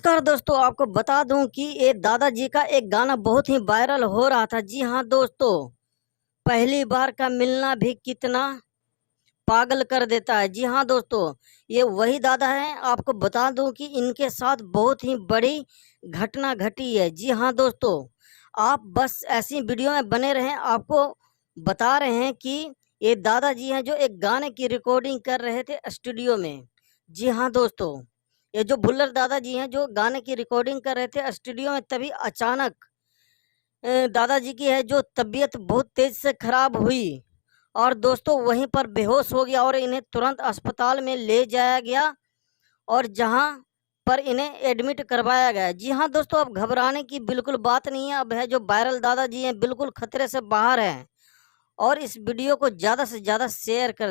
नमस्कार दोस्तों, आपको बता दूं कि ये दादाजी का एक गाना बहुत ही वायरल हो रहा था। जी हाँ दोस्तों, पहली बार का मिलना भी कितना पागल कर देता है। जी हाँ दोस्तों, ये वही दादा हैं। आपको बता दूं कि इनके साथ बहुत ही बड़ी घटना घटी है। जी हाँ दोस्तों, आप बस ऐसी वीडियो में बने रहें। आपको बता रहे हैं कि ये दादाजी हैं जो एक गाने की रिकॉर्डिंग कर रहे थे स्टूडियो में। जी हाँ दोस्तों, ये जो भुल्लर दादाजी हैं जो गाने की रिकॉर्डिंग कर रहे थे स्टूडियो में, तभी अचानक दादाजी की है जो तबीयत बहुत तेज से खराब हुई और दोस्तों वहीं पर बेहोश हो गया और इन्हें तुरंत अस्पताल में ले जाया गया और जहां पर इन्हें एडमिट करवाया गया। जी हाँ दोस्तों, अब घबराने की बिल्कुल बात नहीं है। अब है जो वायरल दादाजी हैं बिल्कुल खतरे से बाहर हैं और इस वीडियो को ज़्यादा से ज़्यादा शेयर कर